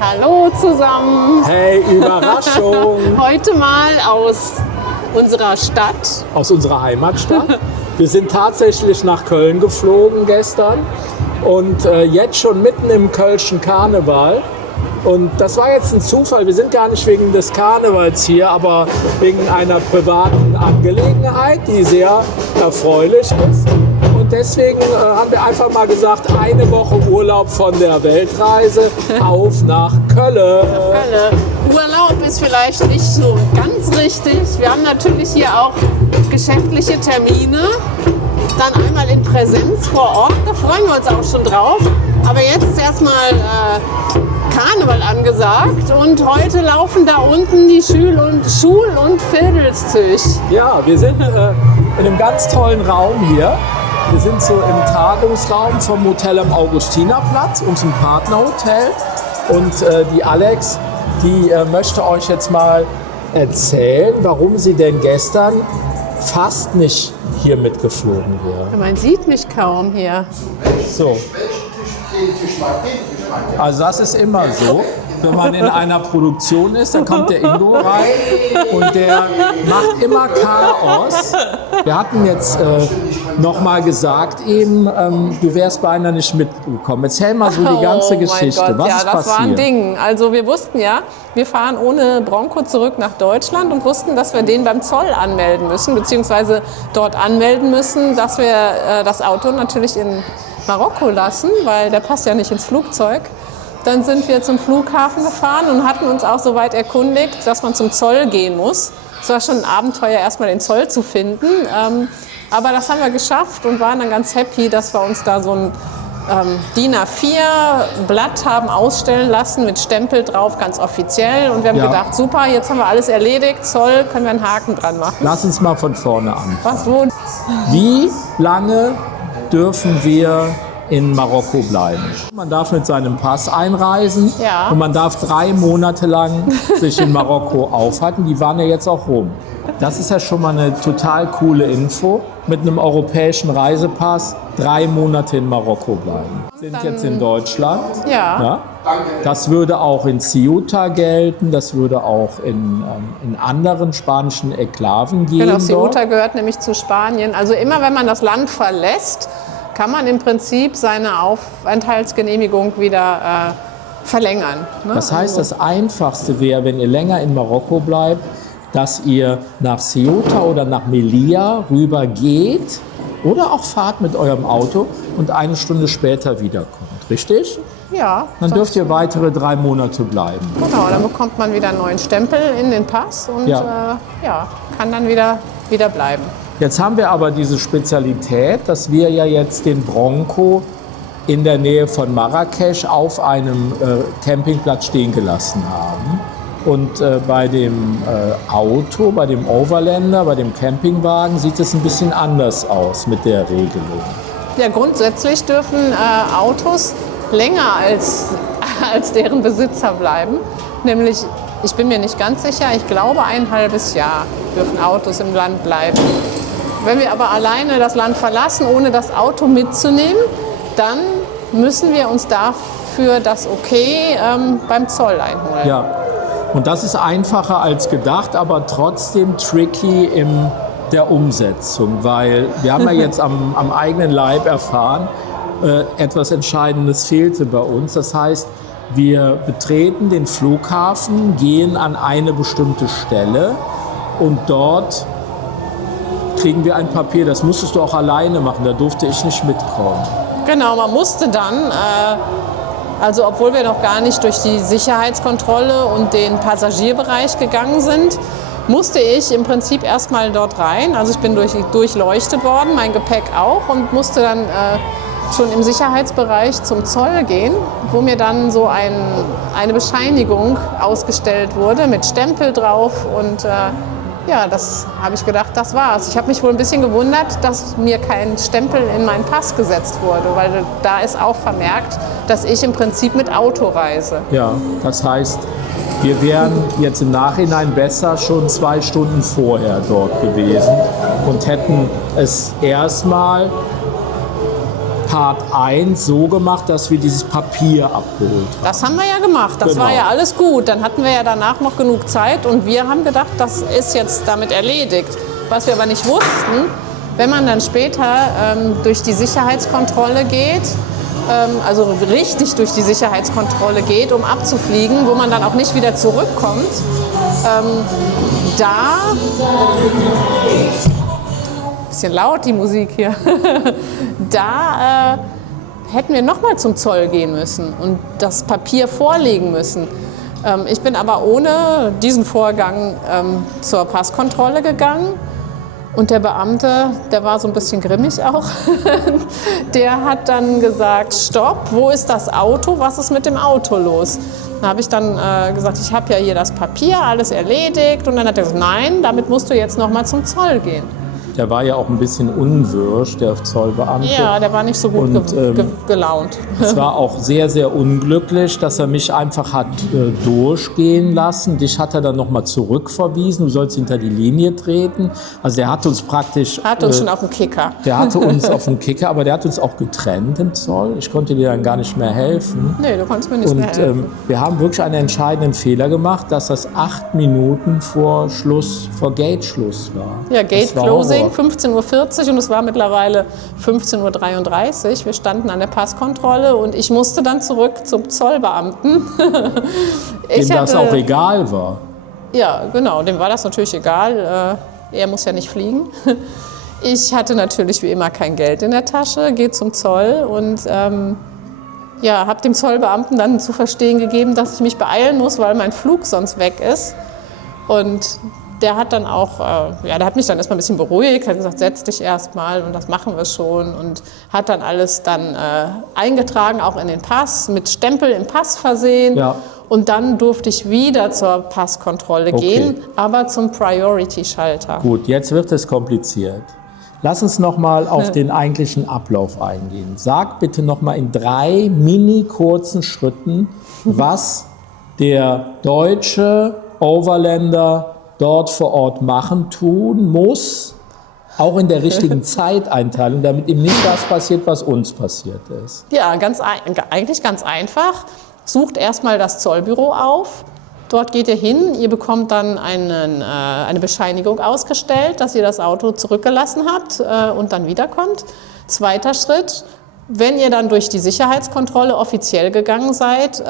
Hallo zusammen. Hey, Überraschung! Heute mal aus unserer Stadt. Aus unserer Heimatstadt. Wir sind tatsächlich nach Köln geflogen gestern und jetzt schon mitten im Kölschen Karneval. Und das war jetzt ein Zufall. Wir sind gar nicht wegen des Karnevals hier, aber wegen einer privaten Angelegenheit, die sehr erfreulich ist. Und deswegen haben wir einfach mal gesagt, eine Woche Urlaub von der Weltreise auf nach Köln. Urlaub ist vielleicht nicht so ganz richtig. Wir haben natürlich hier auch geschäftliche Termine. Dann einmal in Präsenz vor Ort, da freuen wir uns auch schon drauf. Aber jetzt ist erstmal Karneval angesagt und heute laufen da unten die Schul- und Viertelszüch. Ja, wir sind in einem ganz tollen Raum hier. Wir sind so im Tagungsraum vom Hotel am Augustinerplatz, unserem Partnerhotel. Und die Alex, die möchte euch jetzt mal erzählen, warum sie denn gestern fast nicht hier mitgeflogen wäre. Man sieht mich kaum hier. So. Also das ist immer so. Wenn man in einer Produktion ist, dann kommt der Ingo rein und der macht immer Chaos. Wir hatten jetzt noch mal gesagt eben, du wärst beinahe nicht mitgekommen. Erzähl mal so die ganze Geschichte. Mein Gott, was ja, ist das passiert? war ein Ding. Also wir wussten ja, wir fahren ohne Bronco zurück nach Deutschland und wussten, dass wir den beim Zoll anmelden müssen, beziehungsweise dort anmelden müssen, dass wir das Auto natürlich in Marokko lassen, weil der passt ja nicht ins Flugzeug. Dann sind wir zum Flughafen gefahren und hatten uns auch so weit erkundigt, dass man zum Zoll gehen muss. Es war schon ein Abenteuer, erstmal den Zoll zu finden. Aber das haben wir geschafft und waren dann ganz happy, dass wir uns da so ein DIN A4-Blatt haben ausstellen lassen mit Stempel drauf, ganz offiziell. Und wir haben gedacht, super, jetzt haben wir alles erledigt, Zoll, können wir einen Haken dran machen. Lass uns mal von vorne anfangen. Was, wo? Wie lange dürfen wir in Marokko bleiben? Man darf mit seinem Pass einreisen und man darf 3 Monate lang sich in Marokko aufhalten. Die waren ja jetzt auch rum. Das ist ja schon mal eine total coole Info. Mit einem europäischen Reisepass 3 Monate in Marokko bleiben. Wir sind jetzt in Deutschland. Ja. Das würde auch in Ceuta gelten, das würde auch in anderen spanischen Enklaven gehen. Genau, Ceuta gehört nämlich zu Spanien. Also immer wenn man das Land verlässt, kann man im Prinzip seine Aufenthaltsgenehmigung wieder verlängern. Ne? Das heißt, das Einfachste wäre, wenn ihr länger in Marokko bleibt, dass ihr nach Ceuta oder nach Melilla rüber geht oder auch fahrt mit eurem Auto und 1 Stunde später wiederkommt. Richtig? Ja. Dann dürft ihr weitere 3 Monate bleiben. Genau, dann bekommt man wieder einen neuen Stempel in den Pass und kann dann wieder bleiben. Jetzt haben wir aber diese Spezialität, dass wir ja jetzt den Bronco in der Nähe von Marrakesch auf einem Campingplatz stehen gelassen haben. Und bei dem Auto, bei dem Overlander, bei dem Campingwagen sieht es ein bisschen anders aus mit der Regelung. Ja, grundsätzlich dürfen Autos länger als deren Besitzer bleiben. Nämlich, ich bin mir nicht ganz sicher, ich glaube 1,5 Jahr dürfen Autos im Land bleiben. Wenn wir aber alleine das Land verlassen, ohne das Auto mitzunehmen, dann müssen wir uns dafür das Okay beim Zoll einholen. Ja, und das ist einfacher als gedacht, aber trotzdem tricky in der Umsetzung, weil wir haben ja jetzt am eigenen Leib erfahren, etwas Entscheidendes fehlte bei uns. Das heißt, wir betreten den Flughafen, gehen an eine bestimmte Stelle und dort kriegen wir ein Papier. Das musstest du auch alleine machen, da durfte ich nicht mitkommen. Genau, man musste dann, also obwohl wir noch gar nicht durch die Sicherheitskontrolle und den Passagierbereich gegangen sind, musste ich im Prinzip erstmal dort rein. Also ich bin durchleuchtet worden, mein Gepäck auch, und musste dann schon im Sicherheitsbereich zum Zoll gehen, wo mir dann so eine Bescheinigung ausgestellt wurde mit Stempel drauf. Und ja, das habe ich gedacht, das war's. Ich habe mich wohl ein bisschen gewundert, dass mir kein Stempel in meinen Pass gesetzt wurde, weil da ist auch vermerkt, dass ich im Prinzip mit Auto reise. Ja, das heißt, wir wären jetzt im Nachhinein besser schon 2 Stunden vorher dort gewesen und hätten es erstmal Part 1 so gemacht, dass wir dieses Papier abgeholt haben. Das haben wir ja gemacht, das war ja alles gut. Dann hatten wir ja danach noch genug Zeit und wir haben gedacht, das ist jetzt damit erledigt. Was wir aber nicht wussten, wenn man dann später durch die Sicherheitskontrolle geht, also richtig durch die Sicherheitskontrolle geht, um abzufliegen, wo man dann auch nicht wieder zurückkommt, bisschen laut die Musik hier, da hätten wir nochmal zum Zoll gehen müssen und das Papier vorlegen müssen. Ich bin aber ohne diesen Vorgang zur Passkontrolle gegangen. Und der Beamte, der war so ein bisschen grimmig auch, der hat dann gesagt, stopp, wo ist das Auto, was ist mit dem Auto los? Da habe ich dann gesagt, ich habe ja hier das Papier, alles erledigt. Und dann hat er gesagt, nein, damit musst du jetzt noch mal zum Zoll gehen. Der war ja auch ein bisschen unwirsch, der Zollbeamte. Ja, der war nicht so gut gelaunt. Es war auch sehr, sehr unglücklich, dass er mich einfach hat durchgehen lassen. Dich hat er dann nochmal zurückverwiesen, du sollst hinter die Linie treten. Also der hat uns praktisch... Hat uns schon auf dem Kicker. Der hatte uns auf dem Kicker, aber der hat uns auch getrennt im Zoll. Ich konnte dir dann gar nicht mehr helfen. Nee, du konntest mir nicht mehr helfen. Wir haben wirklich einen entscheidenden Fehler gemacht, dass das 8 Minuten vor Gate-Schluss war. Ja, Gate-Closing. 15:40 Uhr und es war mittlerweile 15:33 Uhr. Wir standen an der Passkontrolle und ich musste dann zurück zum Zollbeamten. Dem das auch egal war. Ja, genau, dem war das natürlich egal. Er muss ja nicht fliegen. Ich hatte natürlich wie immer kein Geld in der Tasche, gehe zum Zoll und ja, habe dem Zollbeamten dann zu verstehen gegeben, dass ich mich beeilen muss, weil mein Flug sonst weg ist. Und der hat dann auch, ja, der hat mich dann erstmal ein bisschen beruhigt, hat gesagt, setz dich erstmal und das machen wir schon und hat dann alles dann eingetragen, auch in den Pass, mit Stempel im Pass versehen. Ja. Und dann durfte ich wieder zur Passkontrolle gehen, aber zum Priority-Schalter. Gut, jetzt wird es kompliziert. Lass uns noch mal auf den eigentlichen Ablauf eingehen. Sag bitte noch mal in 3 mini-kurzen Schritten, was der deutsche Overlander dort vor Ort tun muss, auch in der richtigen Zeiteinteilung, damit ihm nicht das passiert, was uns passiert ist. Ja, eigentlich ganz einfach. Sucht erstmal das Zollbüro auf. Dort geht ihr hin, ihr bekommt dann eine Bescheinigung ausgestellt, dass ihr das Auto zurückgelassen habt und dann wiederkommt. Zweiter Schritt, wenn ihr dann durch die Sicherheitskontrolle offiziell gegangen seid,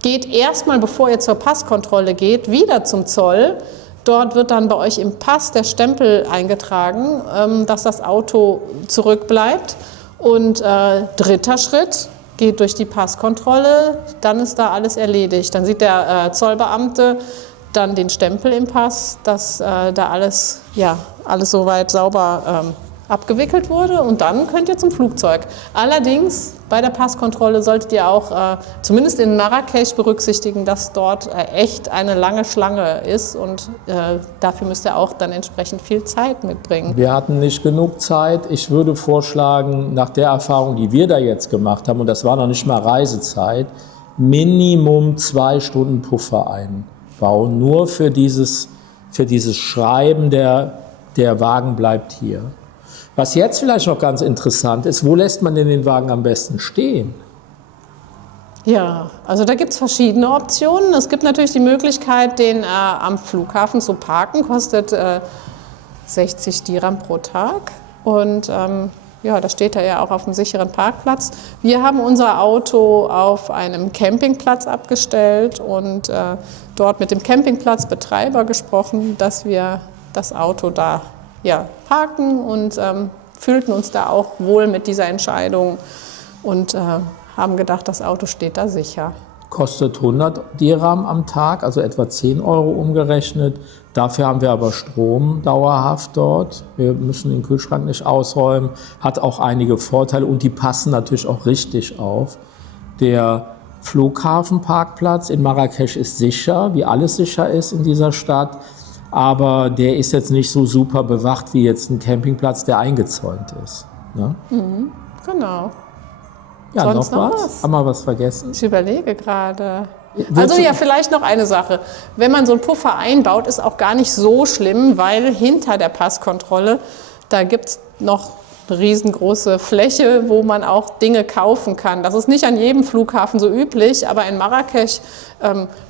geht erstmal, bevor ihr zur Passkontrolle geht, wieder zum Zoll. Dort wird dann bei euch im Pass der Stempel eingetragen, dass das Auto zurückbleibt. Und dritter Schritt, geht durch die Passkontrolle, dann ist da alles erledigt. Dann sieht der Zollbeamte dann den Stempel im Pass, dass da alles soweit sauber abgewickelt wurde und dann könnt ihr zum Flugzeug. Allerdings bei der Passkontrolle solltet ihr auch zumindest in Marrakesch berücksichtigen, dass dort echt eine lange Schlange ist und dafür müsst ihr auch dann entsprechend viel Zeit mitbringen. Wir hatten nicht genug Zeit. Ich würde vorschlagen, nach der Erfahrung, die wir da jetzt gemacht haben, und das war noch nicht mal Reisezeit, Minimum 2 Stunden Puffer einbauen, nur für dieses Schreiben, der Wagen bleibt hier. Was jetzt vielleicht noch ganz interessant ist, wo lässt man denn den Wagen am besten stehen? Ja, also da gibt es verschiedene Optionen. Es gibt natürlich die Möglichkeit, den am Flughafen zu parken, kostet 60 Dirham pro Tag. Und ja, da steht er ja auch auf einem sicheren Parkplatz. Wir haben unser Auto auf einem Campingplatz abgestellt und dort mit dem Campingplatzbetreiber gesprochen, dass wir das Auto da parken und fühlten uns da auch wohl mit dieser Entscheidung und haben gedacht, das Auto steht da sicher. kostet 100 Dirham am Tag, also etwa 10 Euro umgerechnet. Dafür haben wir aber Strom dauerhaft dort. Wir müssen den Kühlschrank nicht ausräumen. Hat auch einige Vorteile und die passen natürlich auch richtig auf. Der Flughafenparkplatz in Marrakesch ist sicher, wie alles sicher ist in dieser Stadt. Aber der ist jetzt nicht so super bewacht wie jetzt ein Campingplatz, der eingezäunt ist. Ne? Mhm, genau. Ja, sonst noch was? Haben wir was vergessen? Ich überlege gerade. Also ja, vielleicht noch eine Sache. Wenn man so einen Puffer einbaut, ist auch gar nicht so schlimm, weil hinter der Passkontrolle, da gibt es noch eine riesengroße Fläche, wo man auch Dinge kaufen kann. Das ist nicht an jedem Flughafen so üblich, aber in Marrakesch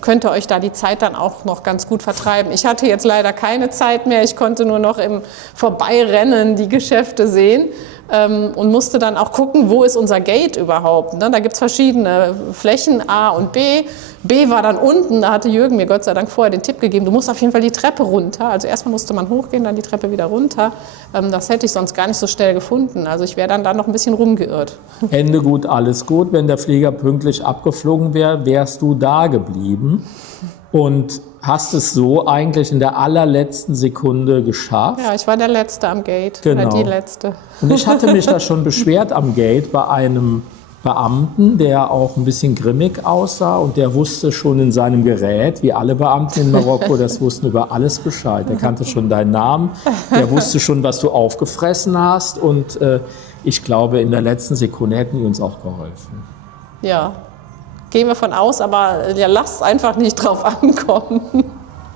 könnt ihr euch da die Zeit dann auch noch ganz gut vertreiben. Ich hatte jetzt leider keine Zeit mehr, ich konnte nur noch im Vorbeirennen die Geschäfte sehen. Und musste dann auch gucken, wo ist unser Gate überhaupt. Ne? Da gibt es verschiedene Flächen, A und B. B war dann unten, da hatte Jürgen mir Gott sei Dank vorher den Tipp gegeben, du musst auf jeden Fall die Treppe runter. Also erstmal musste man hochgehen, dann die Treppe wieder runter. Das hätte ich sonst gar nicht so schnell gefunden. Also ich wäre dann da noch ein bisschen rumgeirrt. Ende gut, alles gut. Wenn der Flieger pünktlich abgeflogen wäre, wärst du da geblieben. Und hast es so eigentlich in der allerletzten Sekunde geschafft. Ja, ich war der Letzte am Gate, genau. Oder die Letzte. Und ich hatte mich da schon beschwert am Gate bei einem Beamten, der auch ein bisschen grimmig aussah und der wusste schon in seinem Gerät, wie alle Beamten in Marokko, das wussten über alles Bescheid. Der kannte schon deinen Namen, der wusste schon, was du aufgefressen hast und ich glaube, in der letzten Sekunde hätten die uns auch geholfen. Ja. Gehen wir von aus, aber ja, lasst einfach nicht drauf ankommen.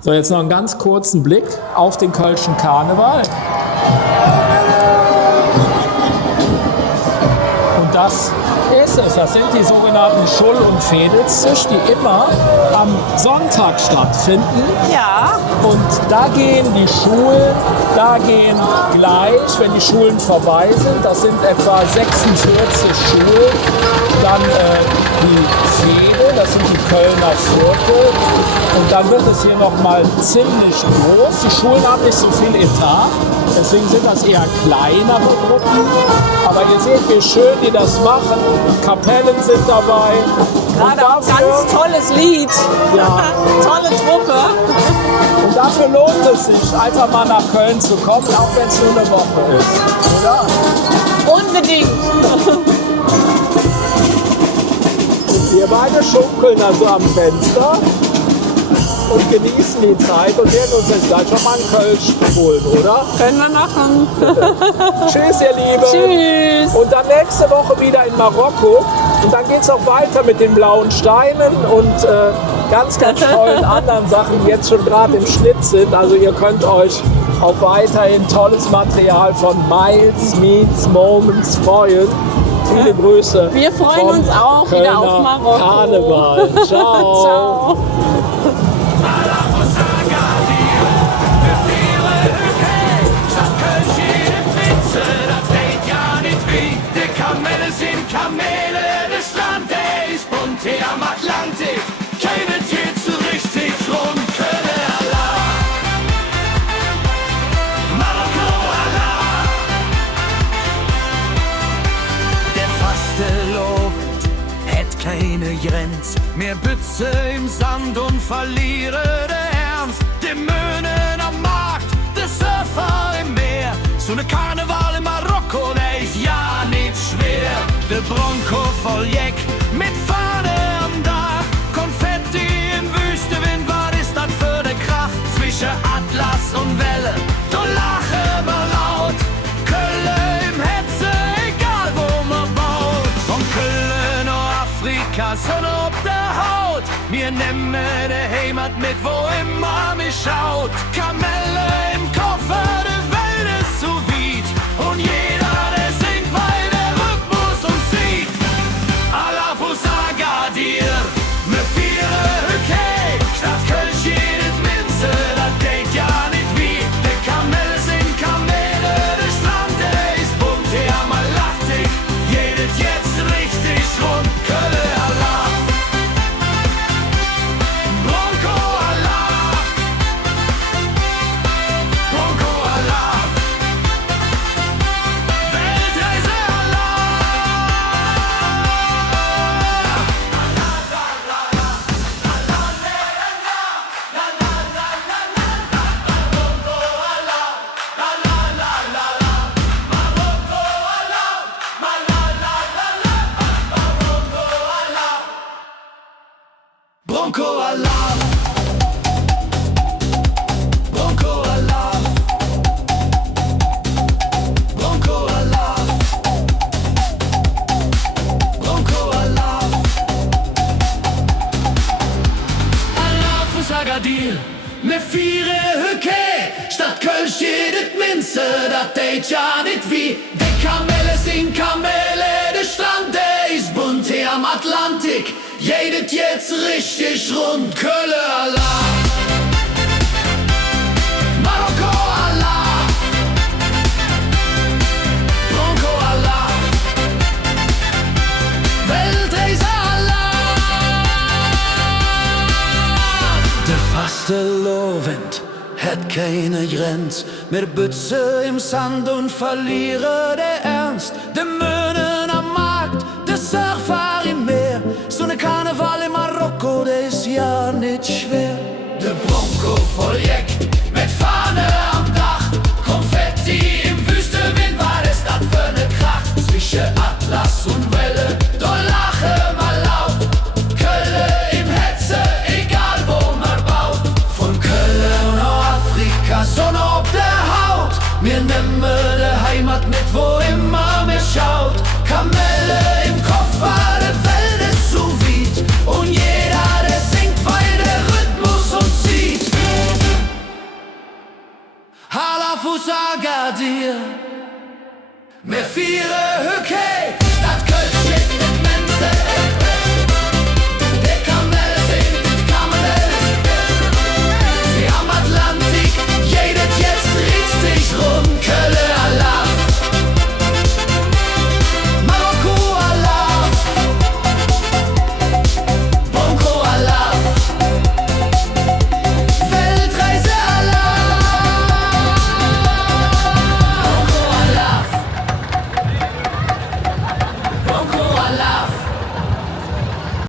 So, jetzt noch einen ganz kurzen Blick auf den Kölschen Karneval. Und das ist es. Das sind die sogenannten Schull- und Vedelszüch, die immer am Sonntag stattfinden. Ja. Und da gehen die Schulen, gleich, wenn die Schulen vorbei sind, das sind etwa 46 Schulen, dann die Fehde, das sind die Kölner Viertel. Und dann wird es hier nochmal ziemlich groß. Die Schulen haben nicht so viel Etat, deswegen sind das eher kleinere Gruppen. Aber ihr seht, wie schön die das machen. Kapellen sind dabei. Gerade auch ganz tolles Lied. Ja. Tolle Truppe. Und dafür lohnt es sich, einfach mal nach Köln zu kommen, auch wenn es nur eine Woche ist. Oder? Unbedingt. Und wir beide schunkeln also am Fenster und genießen die Zeit und werden uns jetzt gleich schon mal einen Kölsch holen, oder? Können wir machen. Tschüss, ihr Lieben. Tschüss. Und dann nächste Woche wieder in Marokko. Und dann geht es auch weiter mit den blauen Steinen und ganz, ganz tollen anderen Sachen, die jetzt schon gerade im Schnitt sind. Also ihr könnt euch auf weiterhin tolles Material von Miles Meets Moments freuen. Viele Grüße. Wir freuen uns auch Kölner wieder auf Marokko. Karneval. Ciao. Ciao. Kamele, das Land, der ist bunt hier am Atlantik. Keine Tür so richtig rum, Kölle Allah. Marokko Allah. Der faste Luft hat keine Grenz. Mehr Bütze im Sand und verliere der Ernst. Die Möhnen am Markt, der Surfer im Meer. So eine Karneval in Marokko, der ist ja nicht schwer. Der Bronco voll Jeck mit Fahne am Dach. Konfetti im Wüstewind, was ist das für ne Krach? Zwischen Atlas und Welle, du lache mal laut. Kölle im Hetze, egal wo man baut. Von Köln nach Afrika, Sonne ob der Haut. Wir nehmen der Heimat mit, wo immer mich schaut. Kamelle im Koffer, die Welt ist so weit. Und jeder, der singt, weil der Rhythmus uns sieht. Allah Agadir, me vieren okay. Statt Kölsch jedes Minze, das geht ja nicht wie. Der Kamelle sind Kamele, der Strand, der ist bunt, ja mal lachtig. Jedes jetzt richtig rund, Kölle Allah. Bronco Allah. Bronco Allah. weet ja nicht wie. Die Kamele sind Kamele, der Strand, der ist bunt hier am Atlantik. Jedet jetzt richtig rund, Kölle Allah, Marokko Allah, Bronco Allah, Weltreise Allah. Der Fastelovend hat keine Grenz, wir bützen im Sand und verlieren der Ernst. Der Möhnen am Markt, der Surfer im Meer, so ne Karneval in Marokko, der ist ja nicht schwer. Der Bronco voll Jeck, mit Fahne am Dach, Konfetti im Wüstenwind, war es das für ne Krach. Zwischen Atlas und Welle, da lache mal laut, Kölle im Hetze, egal wo man baut. Von Köln nach Afrika, Sonne ob der Haut, wir nehmen de Heimat mit, wo immer mir schaut. Kamelle im Koffer, der Welt ist so weit, und jeder, der singt, weil der Rhythmus uns zieht. Halafus Agadir, wir vieren, okay.